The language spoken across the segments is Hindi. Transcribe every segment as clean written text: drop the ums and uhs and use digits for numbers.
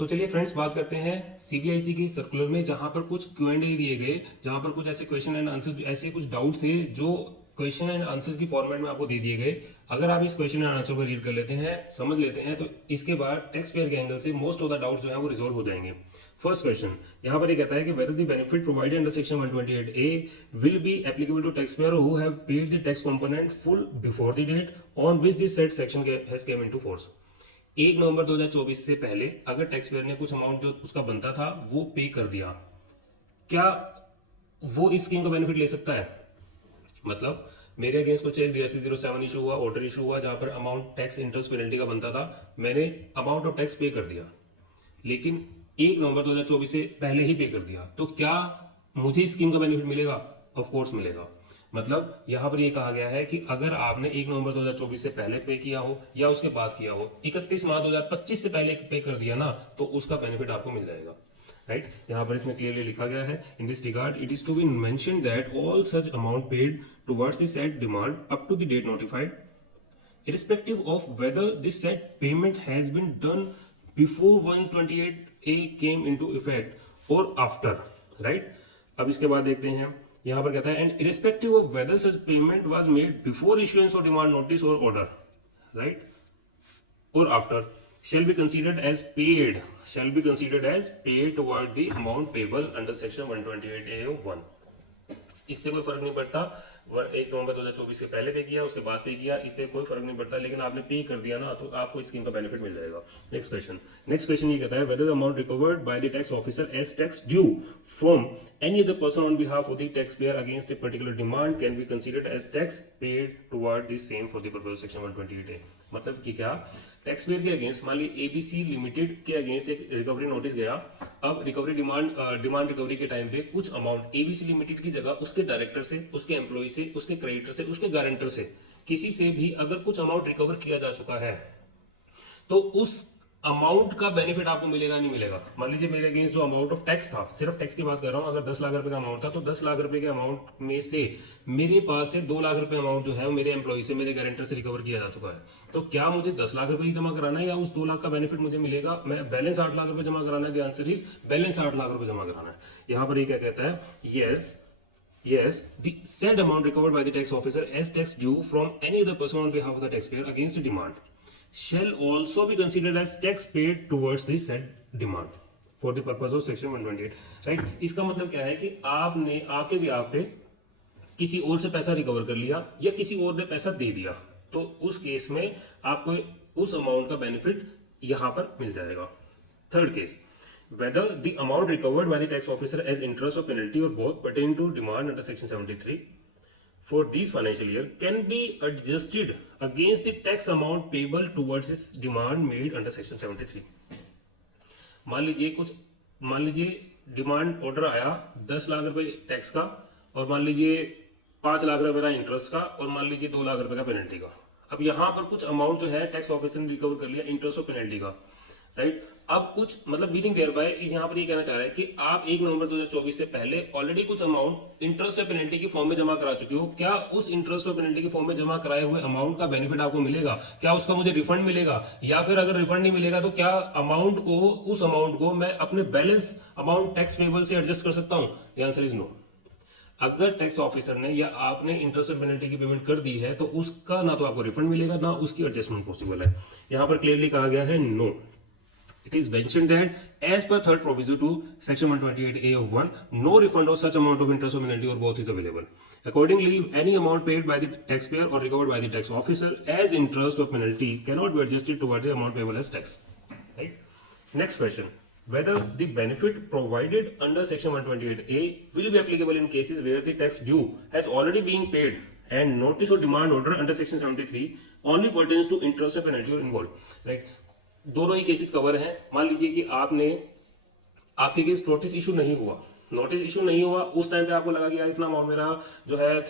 तो चलिए फ्रेंड्स बात करते हैं सीबीआईसी के सर्कुलर में, जहां पर कुछ Q&A दिए गए, जहां पर कुछ ऐसे क्वेश्चन एंड आंसर, ऐसे कुछ डाउट थे जो क्वेश्चन एंड आंसर्स की फॉर्मेट में आपको दे दिए गए। अगर आप इस क्वेश्चन एंड आंसर को रीड कर लेते हैं, समझ लेते हैं, तो इसके बाद टैक्स पेयर के एंगल से मोस्ट ऑफ द डाउट्स जो है वो रिजोल्व हो जाएंगे। फर्स्ट क्वेश्चन यहाँ पर ये कहता है कि whether the benefit provided under section 128A will be applicable to tax payer who have paid the tax component full before the date on which this said section has come into force. 1 नवंबर 2024 से पहले अगर टैक्स पेयर ने कुछ अमाउंट जो उसका बनता था वो पे कर दिया, क्या वो इस स्कीम का बेनिफिट ले सकता है? मतलब मेरे अगेंस्ट कुछ एक DRC-07 इशू हुआ, ऑर्डर इशू हुआ, जहां पर अमाउंट टैक्स इंटरेस्ट पेनल्टी का बनता था, मैंने अमाउंट ऑफ टैक्स पे कर दिया, लेकिन 1 नवंबर 2024 से पहले ही पे कर दिया, तो क्या मुझे इस स्कीम का बेनिफिट मिलेगा? ऑफ कोर्स मिलेगा। मतलब यहां पर ये कहा गया है कि अगर आपने 1 नवंबर 2024 से पहले पे किया हो या उसके बाद किया हो, 31 मार्च 2025 से पहले पे कर दिया ना, तो उसका बेनिफिट आपको मिल जाएगा। राइट, यहाँ पर इसमें क्लियरली लिखा गया है, in this regard it is to be mention that all such amount paid towards the said demand up to the date notified, irrespective of whether the said payment has been done before 128A came into effect or after, right? अब इसके बाद देखते हैं, यहां पर कहता है and irrespective of whether such payment was made before issuance of demand notice or order, right, or after, shall be considered as paid toward the amount payable under section 128A of 1। इससे कोई फर्क नहीं पड़ता 1 नवंबर 2024 से पहले पे किया, उसके बाद पे किया, इससे कोई फर्क नहीं पड़ता, लेकिन आपने पे कर दिया ना, तो आपको इस स्कीम का बेनिफिट मिल जाएगा। नेक्स्ट क्वेश्चन ये कहता है whether the amount recovered by the tax officer as tax due from any other person on behalf of the tax payer against a particular demand can be considered as tax paid toward the same for the purpose of section 128A। मतलब कि क्या, टैक्स पेयर के अगेंस्ट, मान ली एबीसी लिमिटेड के अगेंस्ट एक रिकवरी नोटिस गया, अब रिकवरी डिमांड रिकवरी के टाइम पे कुछ अमाउंट एबीसी लिमिटेड की जगह उसके डायरेक्टर से, उसके एम्प्लॉय से, उसके क्रेडिटर से, उसके गारंटर से, किसी से भी अगर कुछ अमाउंट रिकवर किया जा चुका है, तो उस अमाउंट का बेनिफिट आपको मिलेगा नहीं मिलेगा? मान लीजिए मेरे अगेंस्ट जो अमाउंट ऑफ टैक्स था, सिर्फ टैक्स की बात कर रहा हूं, अगर 10 लाख रुपए का अमाउंट था, तो 10 लाख रुपए के अमाउंट में से मेरे पास से 2 लाख रुपए अमाउंट जो है वो मेरे एम्प्लॉय से, मेरे गारंटर से रिकवर किया जा चुका है, तो क्या मुझे 10 लाख रुपए ही जमा कराना है या उस 2 लाख का बेनिफिट मुझे मिलेगा? मैं बैलेंस 8 लाख रुपए जमा कराना है? The answer is balance 8 lakh रुपए जमा कराना है। यहां पर ये क्या कहता है, Yes, the said amount recovered by the tax officer as tax due from any other person on behalf of the taxpayer against the demand shall also be considered as tax paid towards the said demand for the purpose of section 128। Right, इसका मतलब क्या है कि आपने आपके भी आप पे किसी और से पैसा रिकवर कर लिया या किसी और ने पैसा दे दिया, तो उस केस में आपको उस अमाउंट का बेनिफिट यहां पर मिल जाएगा। Third case, whether the amount recovered by the tax officer as interest or penalty or both pertaining to demand under section 73 for this financial year can be adjusted against the tax amount payable towards this demand made under section 73। मान लीजिए डिमांड ऑर्डर आया 10 लाख रुपए टैक्स का, और मान लीजिए 5 लाख रुपए मेरा इंटरेस्ट का, और मान लीजिए 2 लाख रुपए का पेनल्टी का। अब यहां पर कुछ अमाउंट जो है टैक्स ऑफिसर ने रिकवर कर लिया इंटरेस्ट और पेनल्टी का, राइट। अब कुछ मतलब मीनिंग देयर बाय यहां पर ये कहना चाह रहा है कि आप 1 नवंबर 2024 से पहले ऑलरेडी कुछ अमाउंट इंटरेस्ट और पेनल्टी की फॉर्म में जमा करा चुके हो, क्या उस इंटरेस्ट और पेनल्टी की फॉर्म में जमा कराए हुए अमाउंट का बेनिफिट आपको मिलेगा? क्या उसका मुझे रिफंड मिलेगा? या फिर अगर रिफंड नहीं मिलेगा तो क्या उस अमाउंट को मैं अपने बैलेंस अमाउंट टैक्स पेबल से एडजस्ट कर सकता हूं? The answer is no. अगर टैक्स ऑफिसर ने या आपने इंटरेस्ट और पेनल्टी की पेमेंट कर दी है, तो उसका ना तो आपको रिफंड मिलेगा ना उसकी एडजस्टमेंट पॉसिबल है। यहां पर क्लियरली कहा गया है no. It is mentioned that as per third proviso to section 128A of 1, no refund of such amount of interest or penalty or both is available. Accordingly, any amount paid by the taxpayer or recovered by the tax officer as interest or penalty cannot be adjusted toward the amount payable as tax. Right? Next question. Whether the benefit provided under section 128A will be applicable in cases where the tax due has already been paid and notice or demand order under section 73 only pertains to interest or penalty or involved. Right? दोनों ही केसेस कवर हैं। मान लीजिए कि आपके केस नोटिस इशू नहीं हुआ, उस टाइम पे आपको लगा कि यार इतना अमाउंट मेरा जो है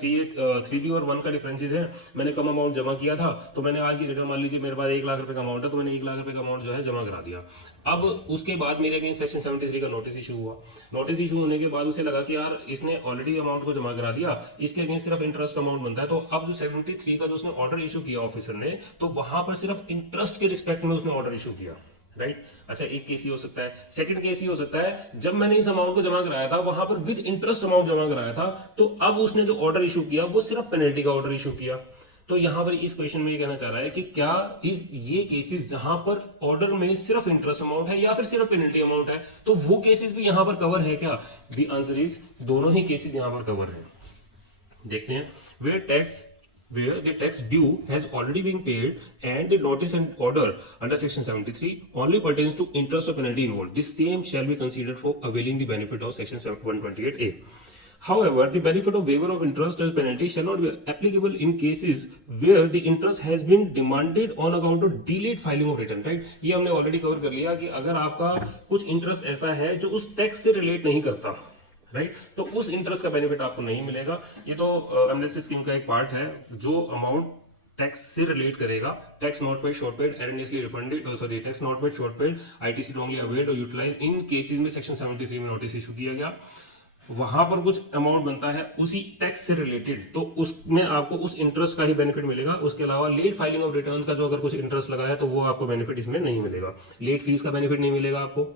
3B और 1 का डिफरेंसेस है, मैंने कम अमाउंट जमा किया था, तो मैंने आज की डेट में मान लीजिए मेरे पास 1 लाख रुपए का अमाउंट है, तो मैंने 1 लाख रुपए का अमाउंट जो है जमा करा दिया। अब उसके बाद मेरे अगेंस्ट सेक्शन 73 का नोटिस इशू हुआ। नोटिस इशू होने के बाद उसे लगा कि यार इसने ऑलरेडी अमाउंट को जमा करा दिया, इसके अगेंस्ट सिर्फ इंटरेस्ट अमाउंट बनता है, तो अब जो 73 का जो उसने ऑर्डर इशू किया ऑफिसर ने, तो वहां पर सिर्फ इंटरेस्ट के रिस्पेक्ट में उसने ऑर्डर इशू किया, राइट। अच्छा, एक केस ये हो सकता है। सेकंड केस ये हो सकता है, जब मैंने इस अमाउंट को जमा कराया था वहां पर विद इंटरेस्ट अमाउंट जमा कराया था, तो अब उसने जो ऑर्डर इशू किया वो सिर्फ पेनल्टी का ऑर्डर इशू किया। तो यहां पर इस क्वेश्चन में ये कहना चाह रहा है कि क्या ये केसेस जहां पर ऑर्डर में सिर्फ इंटरेस्ट अमाउंट है या फिर सिर्फ पेनल्टी अमाउंट है, तो वो केसेस भी यहां पर कवर है क्या? द आंसर इज दोनों ही केसेस यहां पर कवर है। देखते हैं, where the tax due has already been paid and the notice and order under section 73 only pertains to interest or penalty involved, the same shall be considered for availing the benefit of section 128A. However, the benefit of waiver of interest and penalty shall not be applicable in cases where the interest has been demanded on account of delayed filing of return, right? ये हमने ऑलरेडी कवर कर लिया कि अगर आपका कुछ इंटरेस्ट ऐसा है जो उस टैक्स से रिलेट नहीं करता, राइट, तो उस इंटरेस्ट का बेनिफिट आपको नहीं मिलेगा। ये तो एमनेस्टी स्कीम का एक पार्ट है जो अमाउंट टैक्स से रिलेट करेगा। Tax not paid, short paid, erroneously refunded, sorry tax not paid, short paid, ITC wrongly availed और यूटिलाइज इन केसेस में सेक्शन 73 में नोटिस इशू किया गया, वहां पर कुछ अमाउंट बनता है उसी टैक्स से रिलेटेड, तो उसमें आपको उस इंटरेस्ट का ही बेनिफिट मिलेगा। उसके अलावा लेट फाइलिंग ऑफ रिटर्न का जो अगर कुछ इंटरेस्ट लगा है तो वो आपको बेनिफिट इसमें नहीं मिलेगा। लेट फीस का बेनिफिट नहीं मिलेगा आपको,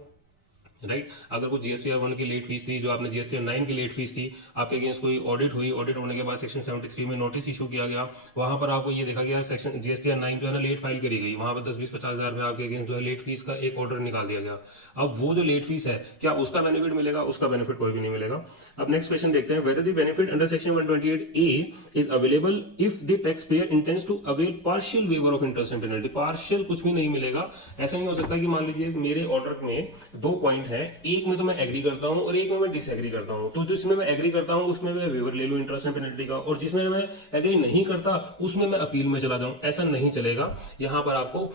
राइट। अगर कोई जीएसटीआर 1 की लेट फीस थी, जो आपने जीएसटीआर 9 की लेट फीस थी, आपके अगेंस्ट कोई ऑडिट हुई, ऑडिट होने के बाद सेक्शन 73 में नोटिस इशू किया गया, वहां पर आपको ये देखा गया सेक्शन जीएसटीआर 9 जो है ना लेट फाइल करी गई, वहां पर 10-20-50 हजार रुपए आपके अगेंस्ट जो है लेट फीस का एक ऑर्डर निकाल दिया गया। अब वो जो लेट फीस है, क्या उसका बेनिफिट मिलेगा? उसका बेनिफिट कोई भी नहीं मिलेगा। अब नेक्स्ट क्वेश्चन देखते हैं, whether the benefit under section 128A is available if the tax payer intends to avail partial waiver of interest and penalty. Partial कुछ भी नहीं मिलेगा। ऐसा नहीं हो सकता कि मान लीजिए मेरे ऑर्डर में 2 पॉइंट है, एक में तो मैं एग्री करता हूं और एक में मैं डिसएग्री करता हूं, तो जिसमें मैं एग्री करता हूं उसमें मैं वेवर ले लूं इंटरेस्ट एंड पेनल्टी का, और जिसमें मैं एग्री नहीं करता उसमें मैं अपील में चला जाऊं। ऐसा नहीं चलेगा। यहां पर आपको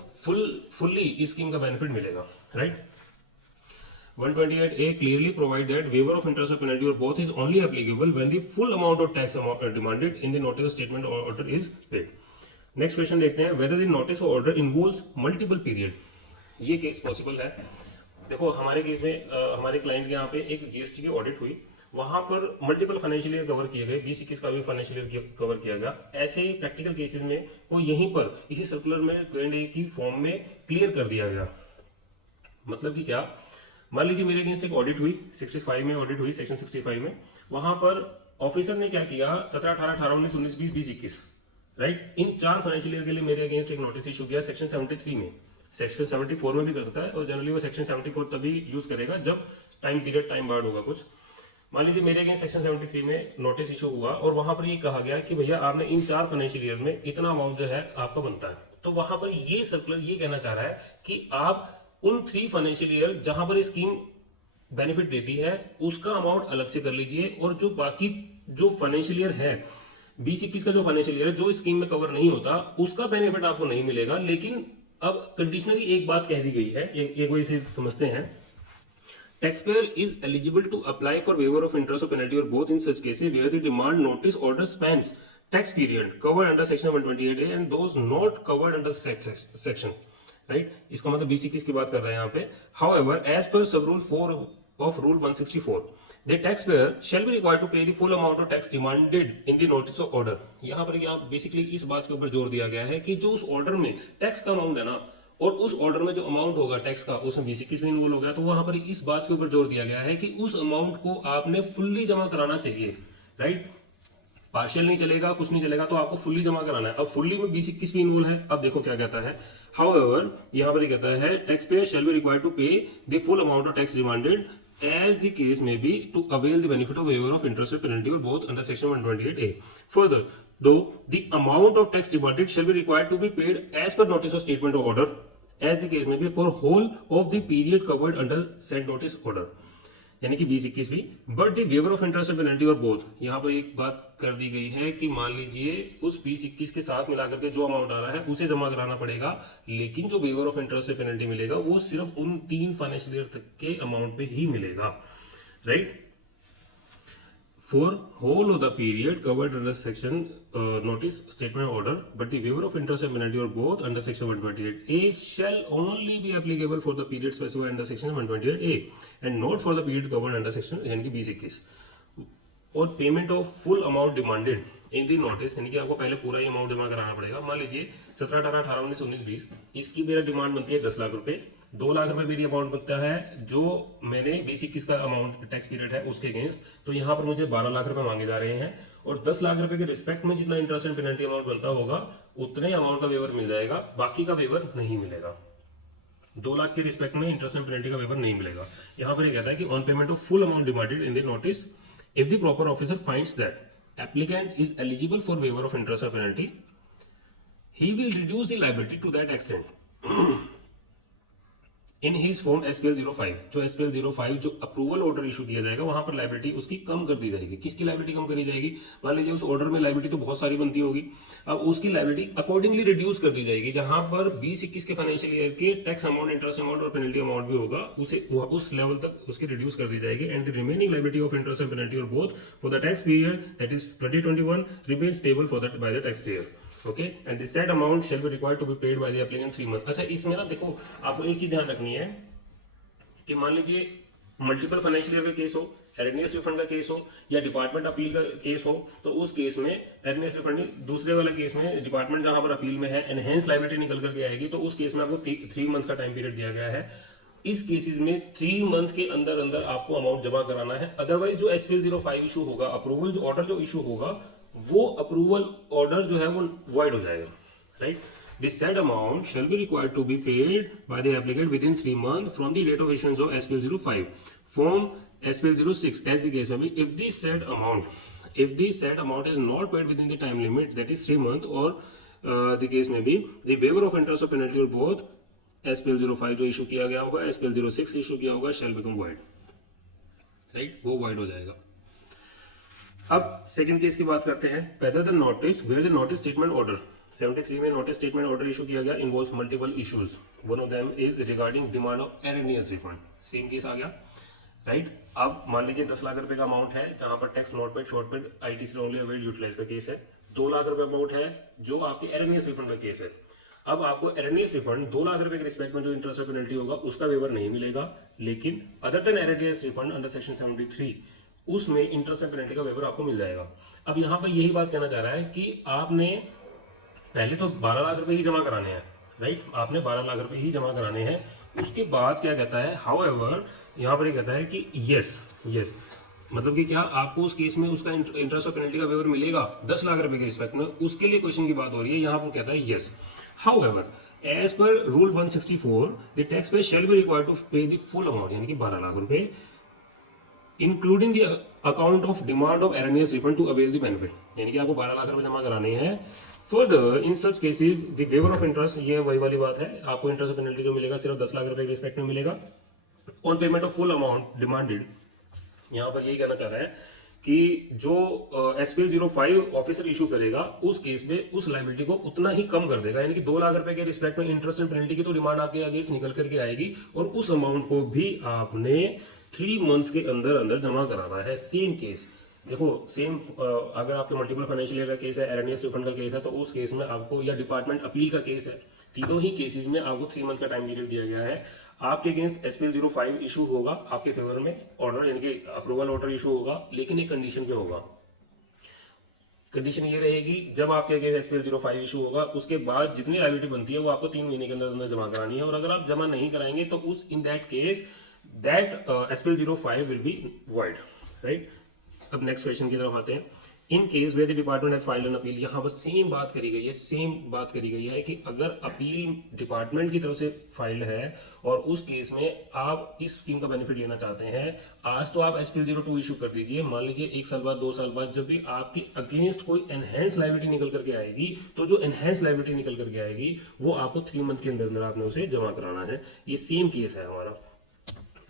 फुल्ली इस स्कीम का बेनिफिट मिलेगा, right. 128A clearly provide that waiver of interest or penalty or both is only applicable when the full amount of tax demanded in the notice, statement or order is paid. Next question देखते हैं, whether the notice or order involves multiple period. ये केस पॉसिबल है। देखो हमारे केस में हमारे क्लाइंट के यहाँ पे एक जीएसटी की ऑडिट हुई, वहां पर मल्टीपल फाइनेंशियल ईयर कवर किए गए, 20-21 का भी फाइनेंशियल ईयर कवर किया गया। ऐसे प्रैक्टिकल केसेस में वो यहीं पर इसी सर्कुलर में Q&A की फॉर्म में क्लियर कर दिया गया। मतलब कि क्या, मान लीजिए मेरे अगेंस्ट एक ऑडिट हुई, 65 में ऑडिट हुई, सेक्शन 65 में, वहां पर ऑफिसर ने क्या किया, 17, 18, 18, 19, 19, 20, 20, 21, राइट, इन 4 फाइनेंशियल ईयर के लिए मेरे अगेंस्ट एक नोटिस इशू किया सेक्शन 73 में। सेक्शन 74 में भी कर सकता है, और जनरली वो सेक्शन 74 तभी यूज करेगा जब टाइम पीरियड टाइम बार्ड होगा कुछ। मान लीजिए मेरे अगेंस्ट सेक्शन 73 में नोटिस इशू हुआ और वहां पर ये कहा गया कि भैया आपने इन 4 फाइनेंशियल ईयर में इतना अमाउंट जो है आपका बनता है। तो वहां पर ये सर्कुलर ये कहना चाह रहा है कि आप उन 3 फाइनेंशियल ईयर जहां पर स्कीम बेनिफिट देती है उसका अमाउंट अलग से कर लीजिए, और जो बाकी जो फाइनेंशियल ईयर है 20-21 का जो फाइनेंशियल ईयर है जो स्कीम में कवर नहीं होता उसका बेनिफिट आपको नहीं मिलेगा। लेकिन अब कंडीशनली एक बात कह दी गई है, एक वजह से समझते हैं, taxpayer is eligible to apply for waiver of interest or penalty or both in such cases where the demand notice order spans tax period covered under section 128A and those not covered under section, right? इसका मतलब 20-21 की बात कर रहे हैं यहाँ पे। However, as per sub rule 4 of rule 164, the taxpayer shall be required to pay the full amount of tax demanded in the notice of order। यहाँ पर बेसिकली इस बात के ऊपर जोर दिया गया है कि जो उस ऑर्डर में टैक्स का अमाउंट है ना, और उस ऑर्डर में जो अमाउंट होगा टैक्स का उसमें 20-21 में इन्वॉल्व हो गया, तो वहां पर इस बात के ऊपर जोर दिया गया है कि उस अमाउंट को आपने फुल्ली जमा कराना चाहिए, राइट। पार्शियल नहीं चलेगा, कुछ नहीं चलेगा, तो आपको फुल्ली जमा कराना है। अब फुल्ली में 20-21 भी इन्वॉल्व है। अब देखो क्या कहता है, हाउएवर यहाँ पर कहता है taxpayer shall be required to pay the full amount of tax demanded as the case may be to avail the benefit of waiver of interest or penalty or both under section 128A. Further, though the amount of tax demanded shall be required to be paid as per notice of statement of order, as the case may be for whole of the period covered under said notice order, यानी कि 20-21 भी, but the waiver of interest and penalty और बोथ। यहाँ पर एक बात कर दी गई है कि मान लीजिए उस 20-21 के साथ मिलाकर के जो अमाउंट आ रहा है उसे जमा कराना पड़ेगा, लेकिन जो waiver of interest and penalty मिलेगा वो सिर्फ उन 3 फाइनेंशियल ईयर तक के अमाउंट पे ही मिलेगा, right. For whole of the period covered under section notice statement order, but the waiver of interest and penalty or both under section 128A shall only be applicable for the period specified under section 128A and not for the period covered under section यानी कि 20-21। और payment of full amount demanded in the notice, यानी कि आपको पहले पूरा ही अमाउंट जमा कराना पड़ेगा। मान लीजिए 17, 18, 18, 19, 19, 20, इसकी मेरा डिमांड बनती है 10 लाख रुपए, 2 लाख रुपए मेरी अमाउंट बनता है जो मैंने 2021 का अमाउंट टैक्स पीरियड है उसके अगेंस्ट, तो यहाँ पर मुझे 12 लाख रुपए मांगे जा रहे हैं और 10 लाख रुपए के रिस्पेक्ट में जितना इंटरेस्ट एंड पेनल्टी अमाउंट बनता होगा उतने अमाउंट का वेवर मिल जाएगा, बाकी का वेवर नहीं मिलेगा। 2 लाख के रिस्पेक्ट में इंटरेस्ट एंड पेनल्टी का वेवर नहीं मिलेगा। यहाँ पर ये कहता है कि on payment of full amount demanded in the notice if the proper officer finds that applicant is eligible for waiver of interest और penalty he will reduce the liability to that extent in his form SPL 05। जो SPL 05 जो अप्रूवल ऑर्डर इशू किया जाएगा वहां पर लाइबिलिटी उसकी कम कर दी जाएगी। किसकी लाइबिलिटी कम करी जाएगी? मान लीजिए उस ऑर्डर में लाइबिलिटी तो बहुत सारी बनती होगी, अब उसकी लाइबिलिटी अकॉर्डिंगली रिड्यूस कर दी जाएगी। जहां पर 20-21 के फाइनेंशियल ईयर के टैक्स अमाउंट, इंटरेस्ट अमाउंट और पेनल्टी अमाउंट भी होगा उसे उस लेवल तक उसकी रिड्यूस कर दी जाएगी। And the remaining liability of interest and penalty और both for the tax period that is 2021 remains payable for that by the tax payer. Okay, and this said amount shall be required to be paid by the applicant 3 month. अच्छा, इसमें ना देखो आपको एक चीज ध्यान रखनी है कि मान लीजिए मल्टीपल फाइनेंशियल ईयर का केस हो, एरनियस रिफंड का केस हो या डिपार्टमेंट अपील का केस हो, तो उस केस में एरनियस रिफंड दूसरे वाले केस में डिपार्टमेंट जहां पर अपील में है एनहेंस लायबिलिटी निकल करके आएगी, तो उस केस में आपको 3 मंथ का टाइम पीरियड दिया गया है। इस केसेस में 3 मंथ के अंदर अंदर आपको अमाउंट जमा कराना है, अदरवाइज जो SPL 05 इशू होगा, अप्रूवल जो ऑर्डर जो इशू होगा वो अप्रूवल ऑर्डर जो है वो वॉइड हो जाएगा, right. This said amount shall be required to be paid by the applicant within 3 months from the date of issuance of SPL 05, form SPL 06 as the case may be. If the said amount is not paid within the time limit, that is 3 months, or the case may be, the waiver of interest or penalty or both SPL 05 जो इशू किया गया होगा, SPL 06 इशू किया होगा, shall become void, राइट, वो void हो जाएगा। अब सेकंड केस की बात करते हैं। whether the notice where the notice statement order 73 में नोटिस स्टेटमेंट ऑर्डर इशू किया गया involves multiple issues, one of them is regarding demand of erroneous refund. Same case आ गया, राइट। अब मान लीजिए 10 लाख रुपए का अमाउंट है जहां पर tax not paid, short paid, ITC only availed utilise का केस है। 2 लाख रुपए अमाउंट है जो आपके एरनियस रिफंड का केस है। अब आपको एरनियस रिफंड 2 लाख रुपए के रिस्पेक्ट में जो इंटरेस्ट और पेनल्टी होगा उसका वेवर नहीं मिलेगा, लेकिन other than erroneous refund under section 73 उसमें इंटरेस्ट एंड पेनल्टी का वेवर आपको मिल जाएगा। अब यहाँ पर यही बात कहना चाह रहा है कि आपने पहले तो 12 लाख रुपए ही जमा कराने हैं, राइट, आपने 12 लाख रुपए ही जमा कराने हैं। उसके बाद क्या कहता है, हाउएवर यहाँ पर ये कहता है कि यस मतलब कि क्या आपको उस केस में उसका इंटरेस्ट और पेनल्टी का वेवर मिलेगा 10 लाख रुपए के रिस्पेक्ट में, उसके लिए क्वेश्चन की बात हो रही है। यहाँ पर कहता है yes, however as per rule 164 the tax pay shall be required to pay the full amount, यानी कि 12 लाख रुपए including the account of demand of erroneous refund to avail the benefit, यानी कि आपको 12 लाख रुपए जमा कराने हैं। Further in such cases the waiver of interest, ये वही वाली बात है, आपको इंटरेस्ट पेनल्टी जो मिलेगा सिर्फ 10 लाख रुपए के रिस्पेक्ट में मिलेगा on payment of full amount demanded. यहाँ पर यही कहना चाह रहा है कि जो SPL 05 ऑफिसर इशू करेगा उस केस में उस लाइबिलिटी को उतना ही कम कर देगा, यानी कि 2 लाख रुपए के रिस्पेक्ट में इंटरेस्ट एंड पेनल्टी की तो डिमांड आपके अगेंस्ट निकल करके आएगी और उस अमाउंट को भी आपने 3 मंथ्स के अंदर अंदर जमा कराना है। सेम केस देखो, सेम अगर आपके मल्टीपल फाइनेंशियल ईयर का केस है, एरनियस रिफंड का केस है, तो उस केस में आपको, या डिपार्टमेंट अपील का केस है, तीनों ही केसेस में आपको 3 मंथ का टाइम पीरियड दिया गया है। आपके अगेंस्ट SPL 05 इशू होगा, आपके फेवर में ऑर्डर यानी कि अप्रूवल ऑर्डर इशू होगा, लेकिन एक कंडीशन पे होगा। कंडीशन ये रहेगी, जब आपके अगेंस्ट SPL 05 इशू होगा उसके बाद जितनी लायबिलिटी बनती है वो आपको 3 महीने के अंदर अंदर जमा करानी है, और अगर आप जमा नहीं कराएंगे तो उस in that case that SPL 05 will be void, right. अब नेक्स्ट क्वेश्चन की तरफ आते हैं। In case where the department has filed an appeal, यहाँ पर सेम बात करी गई है कि अगर अपील डिपार्टमेंट की तरफ से फाइल्ड है और उस केस में आप इस स्कीम का बेनिफिट लेना चाहते हैं, आज तो आप SPL 02 इशू कर दीजिए, मान लीजिए 1 साल बाद 2 साल बाद जब भी आपके अगेंस्ट कोई एनहेंस लायबिलिटी निकल करके आएगी, तो जो एनहेंस लायबिलिटी निकल करके आएगी वो आपको 3 मंथ के अंदर अंदर आपने उसे जमा कराना है। ये सेम केस है हमारा।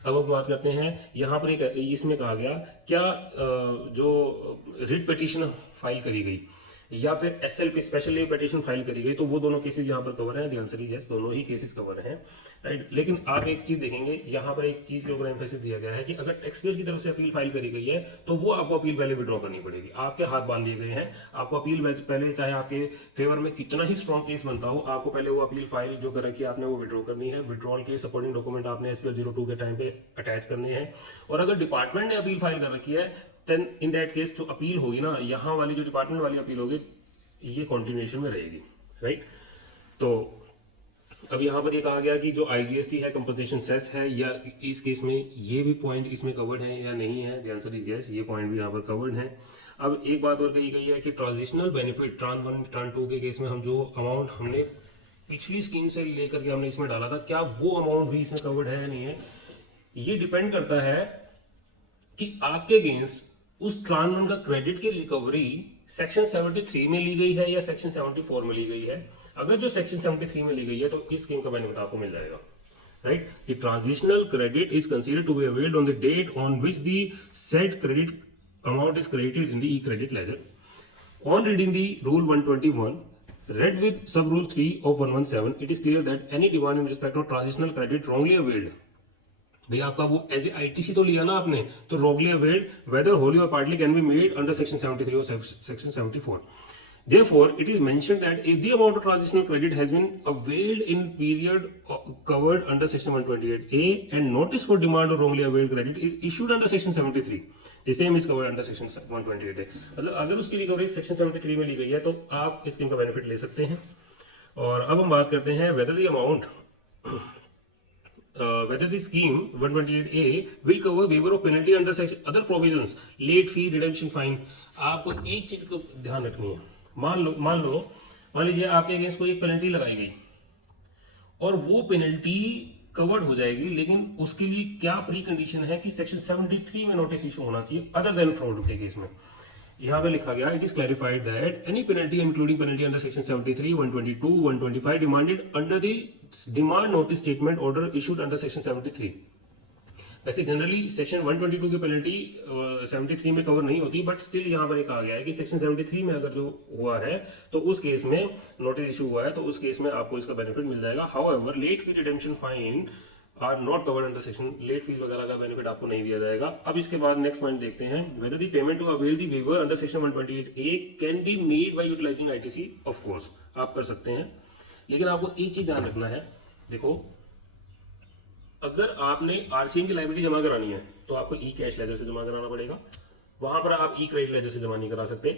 अब हम बात करते हैं, यहाँ पर एक इसमें कहा गया क्या जो रिट पिटीशन फाइल करी गई या फिर SLP special leave petition file करी गई, तो वो दोनों केसेस यहाँ पर कवर हैं। द आंसर इज यस, दोनों ही केसेस कवर हैं, राइट। लेकिन आप एक चीज देखेंगे, यहाँ पर एक चीज के ऊपर एम्फेसिस दिया गया है कि अगर टैक्स पेयर की तरफ से अपील फाइल करी गई है तो वो आपको अपील पहले विड्रॉ करनी पड़ेगी। आपके हाथ बांध दिए गए हैं, आपको अपील पहले, चाहे आपके फेवर में कितना ही स्ट्रॉन्ग केस बनता हो, आपको पहले वो अपील फाइल जो कर रखी है आपने वो विड्रॉ करनी है। विड्रॉल के सपोर्टिंग डॉक्यूमेंट आपने SPL 02 के टाइम पे अटैच करने हैं, और अगर डिपार्टमेंट ने अपील फाइल कर रखी है देन इन दैट केस जो अपील होगी ना, यहाँ वाली जो डिपार्टमेंट वाली अपील होगी ये कंटिन्यूएशन में रहेगी, राइट। तो अब यहाँ पर ये कहा गया कि जो आईजीएसटी है कंपनसेशन सेस है, या इस केस में ये भी पॉइंट इसमें कवर्ड है या नहीं है, द आंसर इज यस, ये पॉइंट भी यहाँ पर कवर्ड है। अब एक बात और कही गई है कि ट्रांजिशनल बेनिफिट ट्रांस 1 ट्रांस 2 के केस में हम जो अमाउंट हमने पिछली स्कीम से लेकर के हमने इसमें डाला था, क्या वो अमाउंट भी इसमें कवर्ड है या नहीं है, ये डिपेंड करता है कि आपके अगेंस्ट उस ट्रांस 1 का क्रेडिट की रिकवरी सेक्शन 73 में ली गई है या सेक्शन 74 में ली गई है। अगर जो सेक्शन 73 में ली गई है तो इस स्कीम का बेनिफिट आपको मिल जाएगा, right. The transitional credit is considered to be availed on the date on which the said credit amount is credited in the e-credit ledger. On reading the rule 121 read with sub rule 3 of 117, it is clear that any demand in respect of transitional credit wrongly availed, भैया आपका वो एज ए आईटीसी तो लिया ना आपने, तो wrongly availed whether wholly or partly can be made under section 73 or section 74. Therefore, it is mentioned that if the amount of transitional credit has been availed in period covered under section 128A and notice for demand of wrongly availed credit is issued under section 73, the same is covered under section 128A. मतलब अगर उसकी रिकवरी सेक्शन 73 में ली गई है तो आप इस स्कीम का बेनिफिट ले सकते हैं। और अब हम बात करते हैं whether the amount whether the scheme 128A will cover waiver of penalty under section other provisions, late fee, redemption fine। आपको एक चीज को ध्यान रखनी है, मान लीजिए आपके अगेंस्ट कोई एक पेनल्टी लगाई गई और वो पेनल्टी कवर्ड हो जाएगी, लेकिन उसके लिए क्या प्री कंडीशन है कि सेक्शन 73 में नोटिस इशू होना चाहिए अदर देन फ्रॉड के केस में। यहां पे लिखा गया, it is clarified that any penalty including penalty under section 73, 122, 125 demanded under the demand notice statement order issued under section 73। वैसे जनरली सेक्शन 122 की पेनल्टी 73 में कवर नहीं होती, बट स्टिल यहाँ पर एक आ गया है कि सेक्शन 73 में अगर जो हुआ है तो उस केस में नोटिस इशू हुआ है तो उस केस में आपको इसका बेनिफिट मिल जाएगा। However late fee redemption fine are not covered under section, late fees वगैरह का बेनिफिट आपको नहीं दिया जाएगा। अब इसके बाद नेक्स्ट पॉइंट देखते हैं, whether the payment to avail the waiver under section 128A can be made by utilising ITC. Of course आप कर सकते हैं, लेकिन आपको एक चीज ध्यान रखना है। देखो, अगर आपने आरसीएम की लाइबिलिटी जमा करानी है तो आपको ई कैश लेजर से जमा कराना पड़ेगा, वहां पर आप ई क्रेडिट लेजर से जमा नहीं करा सकते।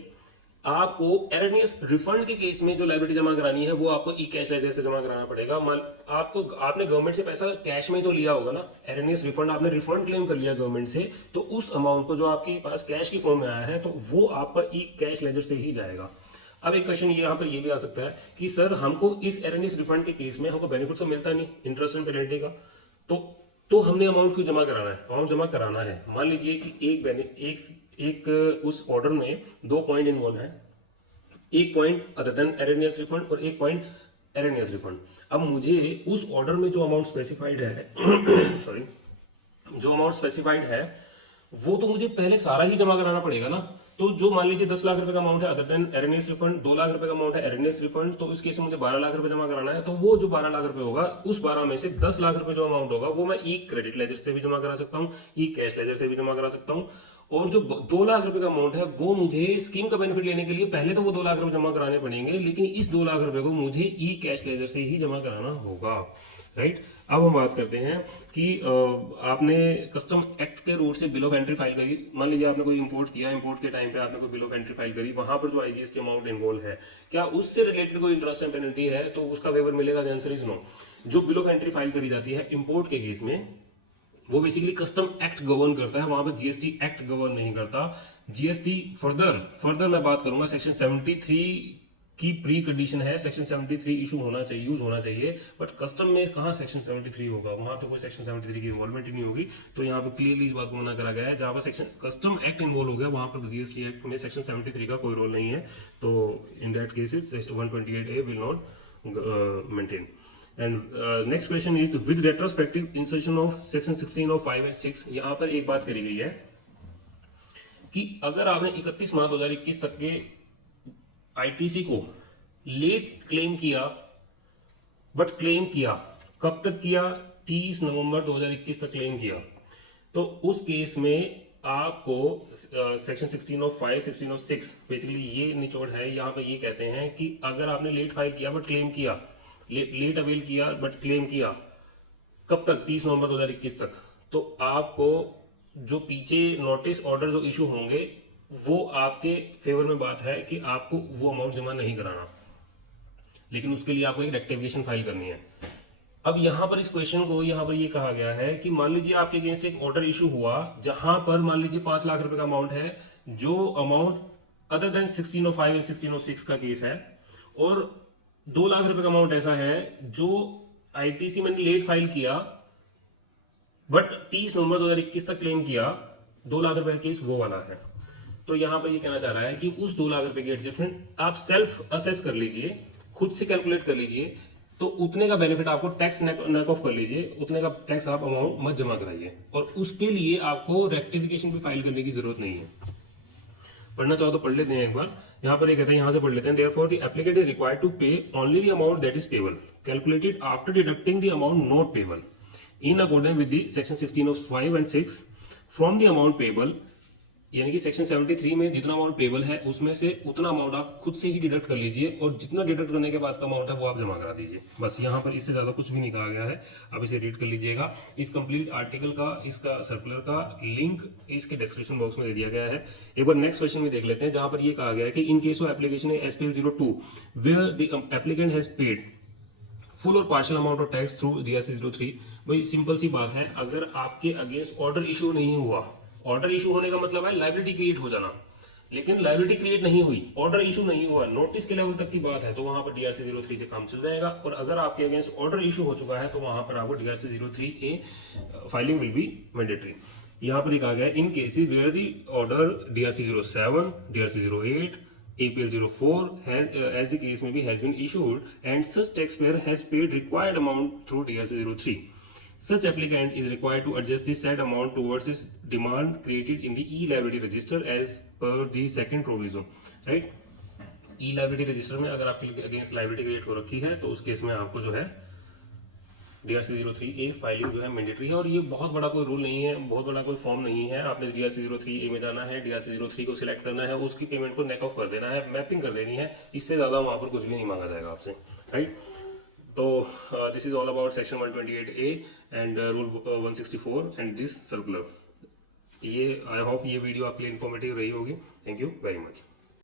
आपको एरनियस रिफंड के केस में जो लाइबिलिटी जमा करानी है वो आपको ई कैश लेजर से जमा कराना पड़ेगा। आपने गवर्नमेंट से पैसा कैश में तो लिया होगा ना, एरनियस रिफंड आपने रिफंड क्लेम कर लिया गवर्नमेंट से, तो उस अमाउंट को जो आपके पास कैश की फॉर्म में आया है तो वो आपका ई कैश लेजर से ही जाएगा। अब एक क्वेश्चन यहाँ पर ये भी आ सकता है कि सर हमको इस एरनियस रिफंड के केस में हमको बेनिफिट तो मिलता नहीं इंटरेस्ट एंड पेनल्टी का, तो हमने अमाउंट क्यों जमा कराना है? अमाउंट जमा कराना है, मान लीजिए कि एक उस ऑर्डर में 2 पॉइंट इन्वॉल्व है, एक point other than erroneous refund और एक पॉइंट एरनियस रिफंड। अब मुझे उस ऑर्डर में जो अमाउंट स्पेसिफाइड है सॉरी, जो अमाउंट स्पेसिफाइड है वो तो मुझे पहले सारा ही जमा कराना पड़ेगा ना। तो जो मान लीजिए 10 लाख रुपए का अमाउंट है other than erroneous refund, 2 lakh रुपए का अमाउंट है एरनियस रिफंड, तो इस केस में मुझे 12 लाख रुपए जमा कराना है। तो वो जो 12 लाख रुपए होगा, उस 12 में से 10 लाख रुपए जो अमाउंट होगा वो मैं ई क्रेडिट लेजर से भी जमा करा सकता हूँ, ई कैश लेजर से भी जमा करा सकता हूँ। और जो 2 लाख रुपए का अमाउंट है वो मुझे स्कीम का बेनिफिट लेने के लिए पहले तो वो 2 लाख रुपए जमा कराने पड़ेंगे, लेकिन इस 2 लाख रुपए को मुझे ई कैश लेजर से ही जमा कराना होगा, राइट। अब हम बात करते हैं कि आपने कस्टम एक्ट के रूट से बिल ऑफ एंट्री फाइल करी। मान लीजिए आपने कोई इंपोर्ट किया, इंपोर्ट के टाइम पे आपने कोई बिल ऑफ एंट्री फाइल करी, वहां पर जो आईजीएसटी अमाउंट इन्वॉल्व है, क्या उससे रिलेटेड कोई इंटरेस्ट एंड पेनल्टी है तो उसका वेवर मिलेगा? Answer is no. जो बिल ऑफ एंट्री फाइल करी जाती है इंपोर्ट के केस में, वो बेसिकली कस्टम एक्ट गवर्न करता है, वहां पर जीएसटी एक्ट गवर्न नहीं करता। जीएसटी फर्दर मैं बात करूंगा, सेक्शन 73 की प्री कंडीशन है, सेक्शन 73 इशू होना चाहिए, यूज होना चाहिए, बट कस्टम में कहां सेक्शन 73 होगा, वहां तो कोई सेक्शन 73 की इन्वॉल्वमेंट ही नहीं होगी। तो यहाँ पे क्लियरली इस बात को मना करा गया है, जहां पर सेक्शन कस्टम एक्ट इन्वॉल्व हो गया वहां पर जीएसटी एक्ट में सेक्शन 73 का कोई रोल नहीं है। तो in that cases 128A will not maintain. And next question is with retrospective insertion of section 16 of 5 and 6। यहाँ पर एक बात करी गई है कि अगर आपने 31 मार्च 2021 तक के आईटीसी को लेट क्लेम किया, बट क्लेम किया कब तक किया? 30 नवंबर 2021 तक क्लेम किया, तो उस केस में आपको सेक्शन 16 ऑफ 5, 16 ऑफ 6 बेसिकली ये निचोड़ है। यहाँ पे ये कहते हैं कि अगर आपने लेट फाइल किया बट क्लेम किया, लेट अवेल किया बट क्लेम किया, कब तक? 30 नवंबर 2021 तक, तो आपको जो पीछे नोटिस ऑर्डर जो इशू होंगे वो आपके फेवर में बात है कि आपको वो अमाउंट जमा नहीं कराना, लेकिन उसके लिए आपको एक रेक्टिफिकेशन फाइल करनी है। अब यहाँ पर इस क्वेश्चन को यहाँ पर ये कहा गया है कि मान लीजिए आपके अगेंस्ट एक ऑर्डर इशू हुआ जहां पर मान लीजिए 5 लाख रुपए का अमाउंट है, जो अमाउंट अदर देन 1605 एंड 1606 का केस है, और 2 लाख रुपए का अमाउंट ऐसा है जो आईटीसी मैंने लेट फाइल किया बट 30 नवंबर 2021 तक क्लेम किया, 2 लाख रुपए का केस वो वाला है। तो यहां पर ये कहना चाह रहा है कि उस 2 लाख रुपए की एडजस्टमेंट आप सेल्फ असेस कर लीजिए, खुद से कैलकुलेट कर लीजिए, तो उतने का बेनिफिट आपको टैक्स नेक ऑफ कर लीजिए, उतने का टैक्स आप अमाउंट मत जमा कराइए, और उसके लिए आपको रेक्टिफिकेशन भी फाइल करने की जरूरत नहीं है। पढ़ना चाहो तो पढ़ लेते हैं एक बार। यहाँ पर ये कहते हैं, यहाँ से पढ़ लेते हैं, therefore the applicant is required to pay only the amount that is payable calculated after deducting the amount not payable in accordance with the section 1605 and 6 from the amount payable. यानी कि सेक्शन 73 में जितना अमाउंट पेबल है उसमें से उतना अमाउंट आप खुद से ही डिडक्ट कर लीजिए, और जितना डिडक्ट करने के बाद का अमाउंट है वो आप जमा करा दीजिए। बस यहाँ पर इससे ज्यादा कुछ भी नहीं कहा गया है, आप इसे रीड कर लीजिएगा। इस कंप्लीट आर्टिकल का, इसका सर्कुलर का लिंक इसके डिस्क्रिप्शन बॉक्स में दे दिया गया है। एक बार नेक्स्ट क्वेश्चन में देख लेते हैं, जहां पर ये कहा गया है कि in case of application SPL 02 where the applicant has paid full और partial amount of tax through GRC 03। भाई सिंपल सी बात है, अगर आपके अगेंस्ट ऑर्डर इशू नहीं हुआ, ऑर्डर इशू होने का मतलब है लायबिलिटी क्रिएट हो जाना, लेकिन लायबिलिटी क्रिएट नहीं हुई, ऑर्डर इशू नहीं हुआ, नोटिस के लेवल तक की बात है, तो वहां पर DRC 03 से काम चल जाएगा। और अगर आपके अगेंस्ट ऑर्डर इशू हो चुका है तो वहां पर आपको DRC 03A filing will be mandatory. यहाँ पर एक आ गया, in cases where the order DRC 07, DRC 08, APL 04 as the case may be has been issued and such taxpayer has paid required amount through DRC 03. Such applicant is required to adjust the said amount towards his demand created in the e-liability register as per the second provision, right? E-liability register में अगर आपके अगेंस्ट लाइबिलिटी क्रिएट हो रखी है तो उस केस में आपको जो है DRC 03A फाइलिंग जो है मैंडेटरी है। और ये बहुत बड़ा कोई रूल नहीं है, बहुत बड़ा कोई फॉर्म नहीं है। आपने DRC 03A में जाना है, DRC 03 को सिलेक्ट करना है, उसकी पेमेंट को नेक ऑफ कर देना है, मैपिंग कर देनी है, इससे ज्यादा वहां पर कुछ भी नहीं मांगा जाएगा आपसे, राइट? तो this is all about section 128A and rule 164 and this circular. ये आई होप ये वीडियो आपके लिए इन्फॉर्मेटिव रही होगी। Thank you very much.